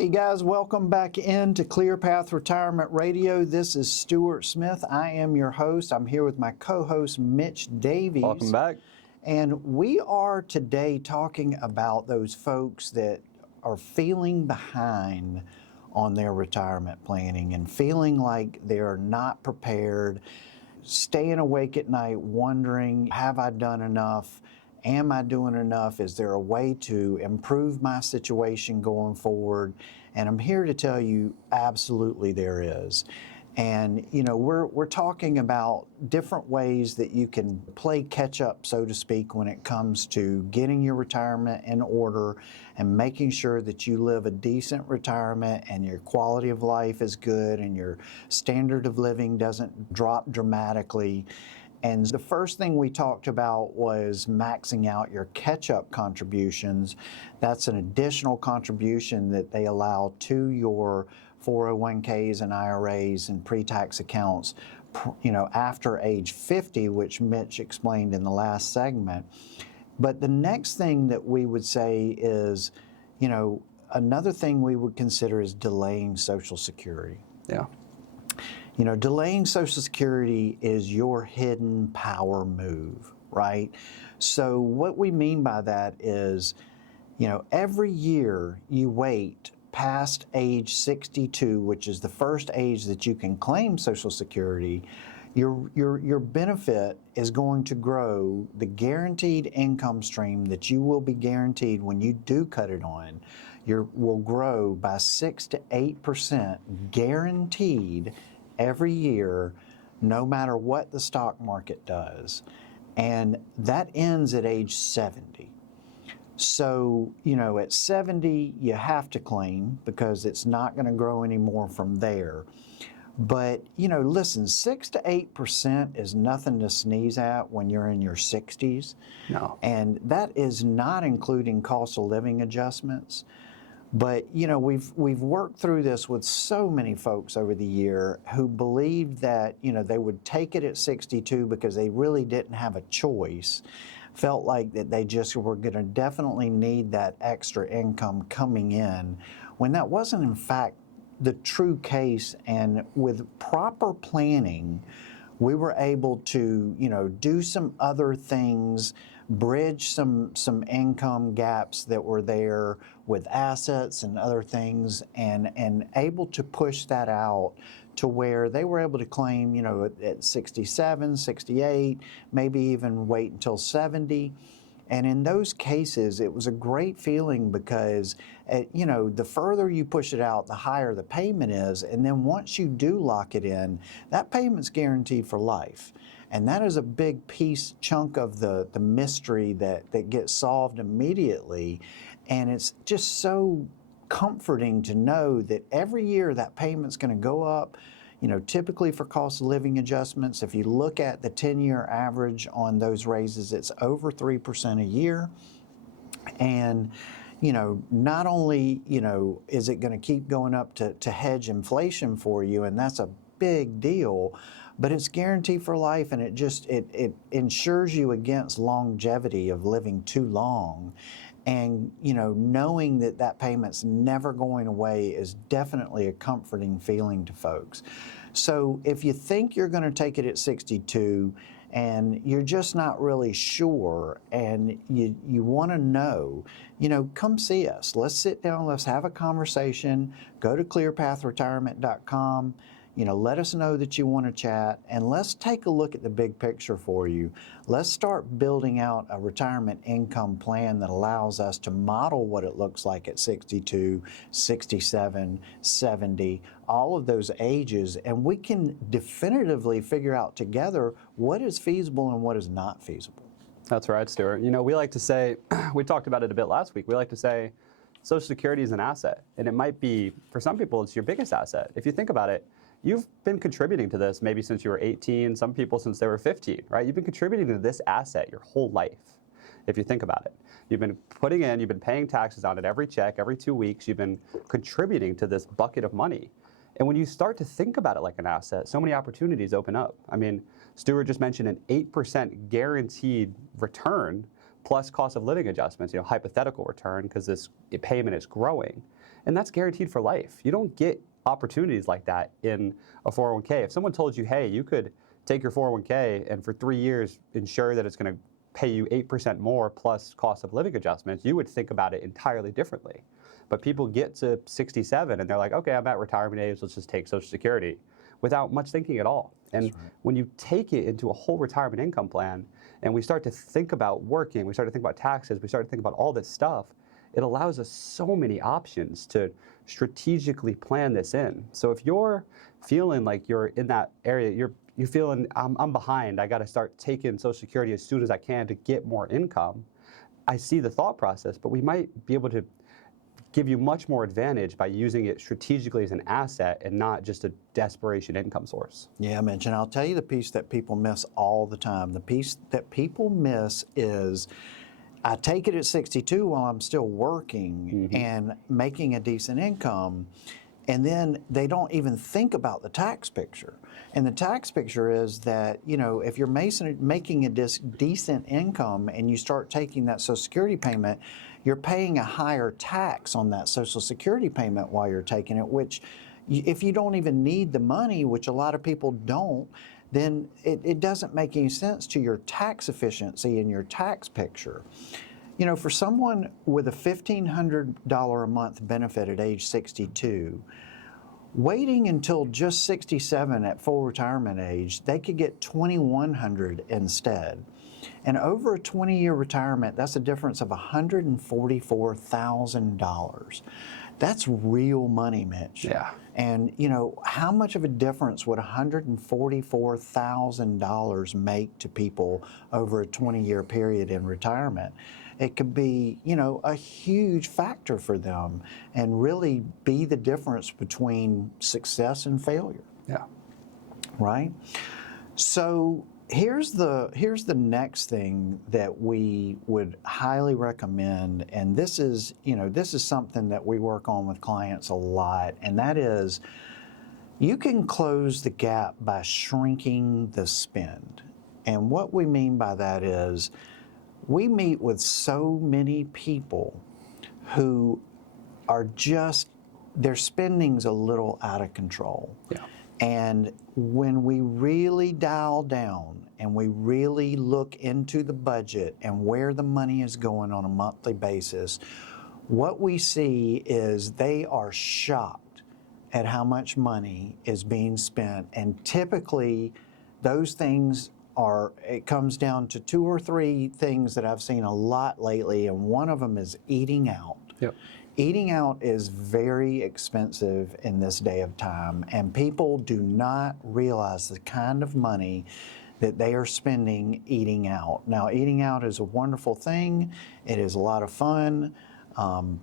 Hey guys, welcome back into ClearPath Retirement Radio. This is Stewart Smith. I am your host. I'm here with my co-host, Mitch Davies. Welcome back. And we are today talking about those folks that are feeling behind on their retirement planning and feeling like they're not prepared, staying awake at night wondering, have I done enough? Am I doing enough? Is there a way to improve my situation going forward? And I'm here to tell you, absolutely there is. And, you know, we're talking about different ways that you can play catch up, so to speak, when it comes to getting your retirement in order and making sure that you live a decent retirement and your quality of life is good and your standard of living doesn't drop dramatically. And the first thing we talked about was maxing out your catch-up contributions. That's an additional contribution that they allow to your 401ks and IRAs and pre-tax accounts, you know, after age 50, which Mitch explained in the last segment. But the next thing that we would say is, you know, another thing we would consider is delaying Social Security. Yeah. You know, delaying Social Security is your hidden power move, right? So what we mean by that is, you know, every year you wait past age 62, which is the first age that you can claim Social Security, your benefit is going to grow. The guaranteed income stream that you will be guaranteed when you do cut it on, will grow by 6 to 8% guaranteed every year, no matter what the stock market does. And that ends at age 70. So, you know, at 70, you have to claim because it's not going to grow anymore from there. But, you know, listen, 6 to 8% is nothing to sneeze at when you're in your 60s. No. And that is not including cost of living adjustments. But, you know, we've worked through this with so many folks over the year who believed that, you know, they would take it at 62 because they really didn't have a choice, felt like that they just were going to definitely need that extra income coming in, when that wasn't, in fact, the true case. And with proper planning, we were able to, you know, do some other things, bridge some income gaps that were there with assets and other things, and able to push that out to where they were able to claim, you know, at 67, 68, maybe even wait until 70. And in those cases, it was a great feeling because, you know, the further you push it out, the higher the payment is. And then once you do lock it in, that payment's guaranteed for life. And that is a big chunk of the mystery that gets solved immediately. And it's just so comforting to know that every year that payment's going to go up. You know, typically for cost of living adjustments, if you look at the 10-year average on those raises, it's over 3% a year. And, you know, not only, you know, is it going to keep going up to hedge inflation for you, and that's a big deal, but it's guaranteed for life, and it ensures you against longevity of living too long. And, you know, knowing that that payment's never going away is definitely a comforting feeling to folks. So if you think you're going to take it at 62 and you're just not really sure and you want to know, you know, come see us. Let's sit down, let's have a conversation. Go to clearpathretirement.com. You know, let us know that you want to chat, and let's take a look at the big picture for you. Let's start building out a retirement income plan that allows us to model what it looks like at 62, 67, 70, all of those ages, and we can definitively figure out together what is feasible and what is not feasible. That's right, Stuart. You know, we like to say, we talked about it a bit last week, we like to say Social Security is an asset, and it might be, for some people, it's your biggest asset. If you think about it, you've been contributing to this maybe since you were 18, some people since they were 15, right? You've been contributing to this asset your whole life, if you think about it. You've been putting in, you've been paying taxes on it every check, every 2 weeks, you've been contributing to this bucket of money. And when you start to think about it like an asset, so many opportunities open up. I mean, Stewart just mentioned an 8% guaranteed return plus cost of living adjustments, you know, hypothetical return because this payment is growing. And that's guaranteed for life. You don't get opportunities like that in a 401k. If someone told you, hey, you could take your 401k and for 3 years ensure that it's going to pay you 8% more plus cost of living adjustments, you would think about it entirely differently. But people get to 67 and they're like, okay, I'm at retirement age, let's just take Social Security, without much thinking at all. And when you take it into a whole retirement income plan and we start to think about working, we start to think about taxes, we start to think about all this stuff, it allows us so many options to strategically plan this in. So if you're feeling like you're in that area, you're feeling, I'm behind, I got to start taking Social Security as soon as I can to get more income, I see the thought process, but we might be able to give you much more advantage by using it strategically as an asset and not just a desperation income source. Yeah, Mitch, and I'll tell you the piece that people miss all the time. The piece that people miss is I take it at 62 while I'm still working and making a decent income, and then they don't even think about the tax picture. And the tax picture is that, you know, if you're making a decent income and you start taking that Social Security payment, you're paying a higher tax on that Social Security payment while you're taking it, which if you don't even need the money, which a lot of people don't, then it doesn't make any sense to your tax efficiency and your tax picture. You know, for someone with a $1,500 a month benefit at age 62, waiting until just 67 at full retirement age, they could get $2,100 instead. And over a 20-year retirement, that's a difference of $144,000. That's real money, Mitch. Yeah. And, you know, how much of a difference would $144,000 make to people over a 20-year period in retirement? It could be, you know, a huge factor for them and really be the difference between success and failure. Yeah. Right? So here's the next thing that we would highly recommend, and this is, you know, this is something that we work on with clients a lot, and that is you can close the gap by shrinking the spend. And what we mean by that is we meet with so many people who are just, their spending's a little out of control. Yeah. And when we really dial down and we really look into the budget and where the money is going on a monthly basis, what we see is they are shocked at how much money is being spent. And typically those things are, it comes down to 2 or 3 things that I've seen a lot lately, and one of them is eating out. Yep. Eating out is very expensive in this day of time, and people do not realize the kind of money that they are spending eating out. Now, eating out is a wonderful thing. It is a lot of fun,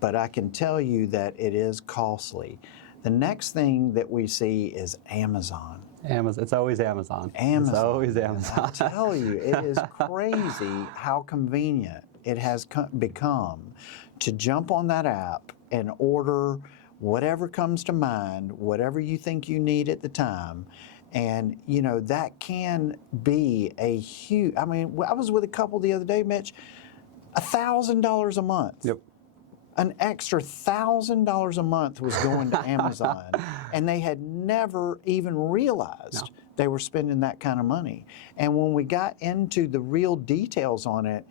but I can tell you that it is costly. The next thing that we see is Amazon. Amazon. It's always Amazon. Amazon. It's always Amazon. I tell you, it is crazy how convenient it has become to jump on that app and order whatever comes to mind, whatever you think you need at the time. And, you know, that can be a huge, I mean, I was with a couple the other day, Mitch, $1,000 a month. Yep. An extra $1,000 a month was going to Amazon, and they had never even realized they were spending that kind of money. And when we got into the real details on it,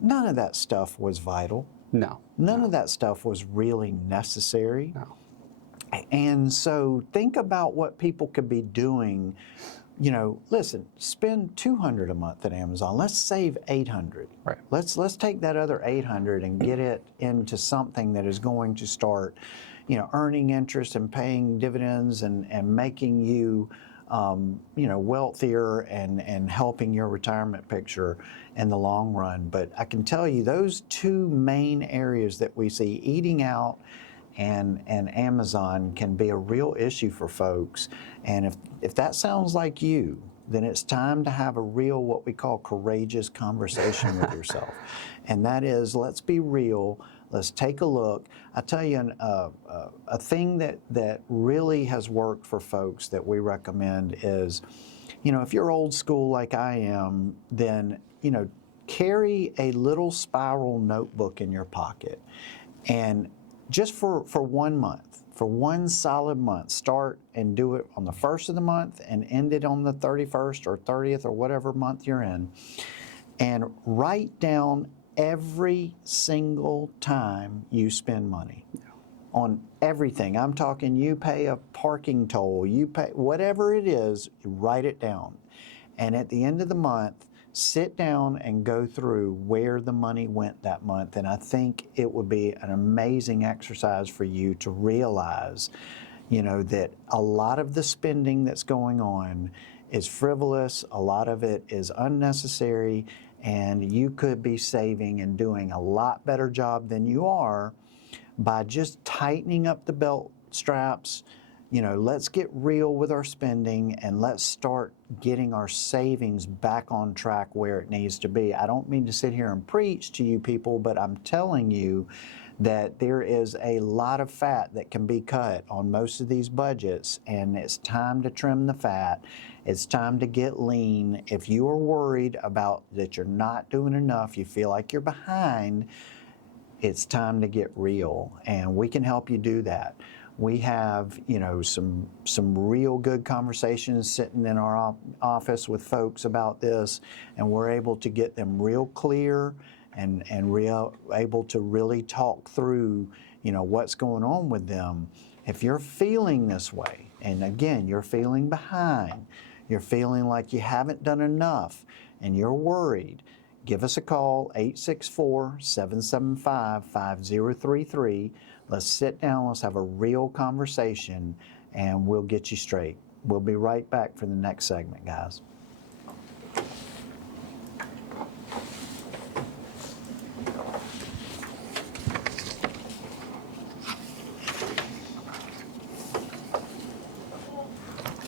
none of that stuff was vital. No. None of that stuff was really necessary. No. And so think about what people could be doing. You know, listen, spend $200 a month at Amazon. Let's save $800. Right. Let's take that other $800 and get it into something that is going to start, you know, earning interest and paying dividends and making you, you know, wealthier and helping your retirement picture in the long run. But I can tell you those 2 main areas that we see, eating out and Amazon, can be a real issue for folks. And if that sounds like you, then it's time to have a real, what we call, courageous conversation with yourself. And that is, let's be real, let's take a look. I tell you, a thing that really has worked for folks that we recommend is, you know, if you're old school like I am, then, you know, carry a little spiral notebook in your pocket and just for 1 month, for one solid month, start and do it on the 1st of the month and end it on the 31st or 30th or whatever month you're in, and write down every single time you spend money on everything. I'm talking you pay a parking toll, you pay whatever it is, you write it down. And at the end of the month, sit down and go through where the money went that month. And I think it would be an amazing exercise for you to realize, that a lot of the spending that's going on is frivolous, a lot of it is unnecessary, and you could be saving and doing a lot better job than you are by just tightening up the belt straps. Let's get real with our spending and let's start getting our savings back on track where it needs to be. I don't mean to sit here and preach to you people, but I'm telling you that there is a lot of fat that can be cut on most of these budgets, and it's time to trim the fat. It's time to get lean. If you are worried about that you're not doing enough, you feel like you're behind, it's time to get real, and we can help you do that. We have, some real good conversations sitting in our office with folks about this, and we're able to get them real clear and able to really talk through, what's going on with them. If you're feeling this way, and again, you're feeling behind, you're feeling like you haven't done enough, and you're worried, give us a call, 864-775-5033. Let's sit down, let's have a real conversation, and we'll get you straight. We'll be right back for the next segment, guys.